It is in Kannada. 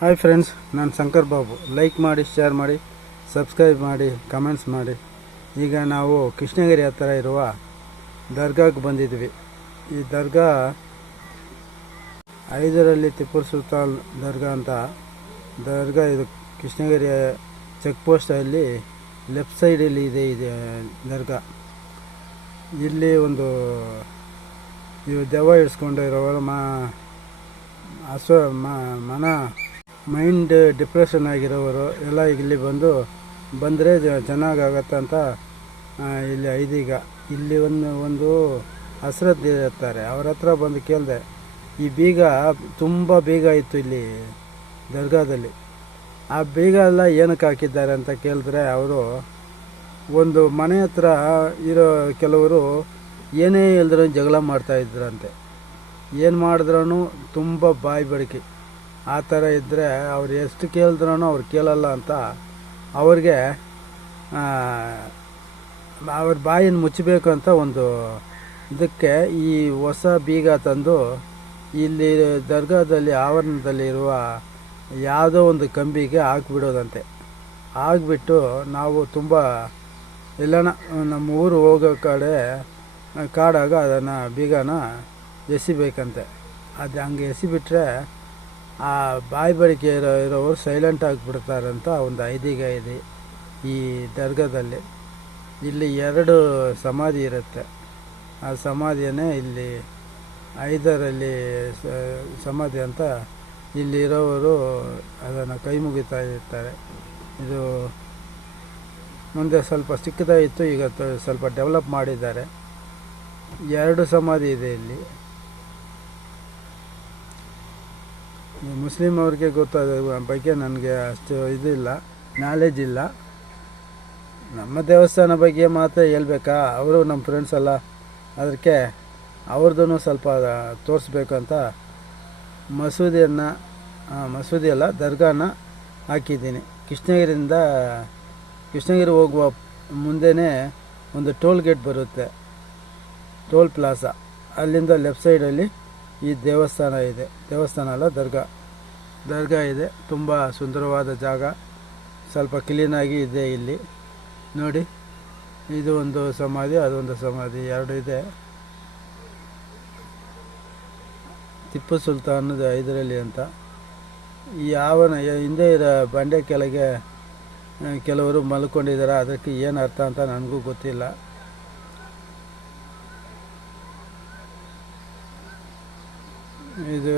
ಹಾಯ್ ಫ್ರೆಂಡ್ಸ್, ನಾನು ಶಂಕರ್ ಬಾಬು. ಲೈಕ್ ಮಾಡಿ, ಶೇರ್ ಮಾಡಿ, ಸಬ್ಸ್ಕ್ರೈಬ್ ಮಾಡಿ, ಕಮೆಂಟ್ಸ್ ಮಾಡಿ. ಈಗ ನಾವು ಕೃಷ್ಣಗಿರಿ ಹತ್ತಿರ ಇರುವ ದರ್ಗಾಕ್ಕೆ ಬಂದಿದ್ವಿ. ಈ ದರ್ಗಾ ಐದರಲ್ಲಿ ಟಿಪ್ಪು ಸುಲ್ತಾನ್ ದರ್ಗಾ ಅಂತ ದರ್ಗಾ. ಇದು ಕೃಷ್ಣಗಿರಿಯ ಚೆಕ್ ಪೋಸ್ಟಲ್ಲಿ ಲೆಫ್ಟ್ ಸೈಡಲ್ಲಿ ಇದೆ ದರ್ಗಾ. ಇಲ್ಲಿ ಒಂದು ಇವು ದೆವ್ವ ಇಳಿಸ್ಕೊಂಡಿರೋರು ಮೈಂಡ್ ಡಿಪ್ರೆಷನ್ ಆಗಿರೋರು ಎಲ್ಲ ಇಲ್ಲಿ ಬಂದರೆ ಚೆನ್ನಾಗಾಗತ್ತಂತ ಇಲ್ಲಿ ಐದೀಗ ಇಲ್ಲಿ ಒಂದು ಹಸ್ರತ್ ಇರ್ತಾರೆ. ಅವ್ರ ಹತ್ರ ಬಂದು ಕೇಳಿದೆ. ಈ ಬೀಗ ತುಂಬ ಬೀಗ ಇತ್ತು ಇಲ್ಲಿ ದರ್ಗಾದಲ್ಲಿ. ಆ ಬೀಗ ಎಲ್ಲ ಏನಕ್ಕೆ ಹಾಕಿದ್ದಾರೆ ಅಂತ ಕೇಳಿದ್ರೆ, ಅವರು ಒಂದು ಮನೆ ಹತ್ರ ಇರೋ ಕೆಲವರು ಏನೇ ಇಲ್ದ್ರೂ ಜಗಳ ಮಾಡ್ತಾಯಿದ್ರಂತೆ. ಏನು ಮಾಡಿದ್ರೂ ತುಂಬ ಬಾಯಿ ಬಡಿಕೆ. ಆ ಥರ ಇದ್ದರೆ ಅವ್ರು ಎಷ್ಟು ಕೇಳಿದ್ರೂ ಅವ್ರು ಕೇಳಲ್ಲ ಅಂತ ಅವ್ರಿಗೆ ಅವ್ರ ಬಾಯಿನ ಮುಚ್ಚಬೇಕು ಅಂತ ಒಂದು ಇದಕ್ಕೆ ಈ ಹೊಸ ಬೀಗ ತಂದು ಇಲ್ಲಿ ದರ್ಗಾದಲ್ಲಿ ಆವರಣದಲ್ಲಿರುವ ಯಾವುದೋ ಒಂದು ಕಂಬಿಗೆ ಹಾಕ್ಬಿಡೋದಂತೆ. ಆಗಿಬಿಟ್ಟು ನಾವು ತುಂಬ ಎಲ್ಲನ ನಮ್ಮ ಊರು ಹೋಗೋ ಕಡೆ ಕಾಡಾಗ ಅದನ್ನು ಬೀಗನ ಎಸಿಬೇಕಂತೆ. ಅದು ಹಂಗೆ ಎಸಿಬಿಟ್ರೆ ಆ ಬಾಯಿ ಬಡಿಕೆ ಇರೋರು ಸೈಲೆಂಟ್ ಆಗಿಬಿಡ್ತಾರಂತ ಒಂದು ಐದೀಗ ಇದೆ ಈ ದರ್ಗಾದಲ್ಲಿ. ಇಲ್ಲಿ 2 ಸಮಾಧಿ ಇರುತ್ತೆ. ಆ ಸಮಾಧಿಯನ್ನೇ ಇಲ್ಲಿ ಐದರಲ್ಲಿ ಸಮಾಧಿ ಅಂತ ಇಲ್ಲಿರೋರು ಅದನ್ನು ಕೈ ಮುಗಿತಾ ಇರ್ತಾರೆ. ಇದು ಮುಂದೆ ಸ್ವಲ್ಪ ಚಿಕ್ಕದಾಗಿತ್ತು, ಈಗ ಸ್ವಲ್ಪ ಡೆವಲಪ್ ಮಾಡಿದ್ದಾರೆ. 2 ಸಮಾಧಿ ಇದೆ ಇಲ್ಲಿ. ಮುಸ್ಲಿಮ್ ಅವ್ರಿಗೆ ಗೊತ್ತಾದ ಬಗ್ಗೆ ನನಗೆ ಅಷ್ಟು ಇದಿಲ್ಲ, ನಾಲೆಜ್ ಇಲ್ಲ. ನಮ್ಮ ದೇವಸ್ಥಾನ ಬಗ್ಗೆ ಮಾತ್ರ ಹೇಳ್ಬೇಕಾ? ಅವರು ನಮ್ಮ ಫ್ರೆಂಡ್ಸ್ ಅಲ್ಲ, ಅದಕ್ಕೆ ಅವ್ರದ್ದು ಸ್ವಲ್ಪ ತೋರಿಸ್ಬೇಕಂತ ಮಸೂದಿ ಅಲ್ಲ ದರ್ಗಾನ ಹಾಕಿದ್ದೀನಿ. ಕೃಷ್ಣಗಿರಿ ಹೋಗುವ ಮುಂದೆನೇ ಒಂದು ಟೋಲ್ ಗೇಟ್ ಬರುತ್ತೆ, ಟೋಲ್ ಪ್ಲಾಜಾ. ಅಲ್ಲಿಂದ ಲೆಫ್ಟ್ ಸೈಡಲ್ಲಿ ಈ ದೇವಸ್ಥಾನ ಇದೆ. ದೇವಸ್ಥಾನ ಅಲ್ಲ, ದರ್ಗಾ ಇದೆ. ತುಂಬ ಸುಂದರವಾದ ಜಾಗ, ಸ್ವಲ್ಪ ಕ್ಲೀನಾಗಿ ಇದೆ ಇಲ್ಲಿ ನೋಡಿ. ಇದು ಒಂದು ಸಮಾಧಿ, ಅದೊಂದು ಸಮಾಧಿ, 2 ಇದೆ. ಟಿಪ್ಪು ಸುಲ್ತಾನದ ಐದರಲ್ಲಿ ಅಂತ. ಈ ಹಿಂದೆ ಇರೋ ಬಂಡೆ ಕೆಳಗೆ ಕೆಲವರು ಮಲ್ಕೊಂಡಿದ್ದಾರೆ. ಅದಕ್ಕೆ ಏನು ಅರ್ಥ ಅಂತ ನನಗೂ ಗೊತ್ತಿಲ್ಲ. ಇದು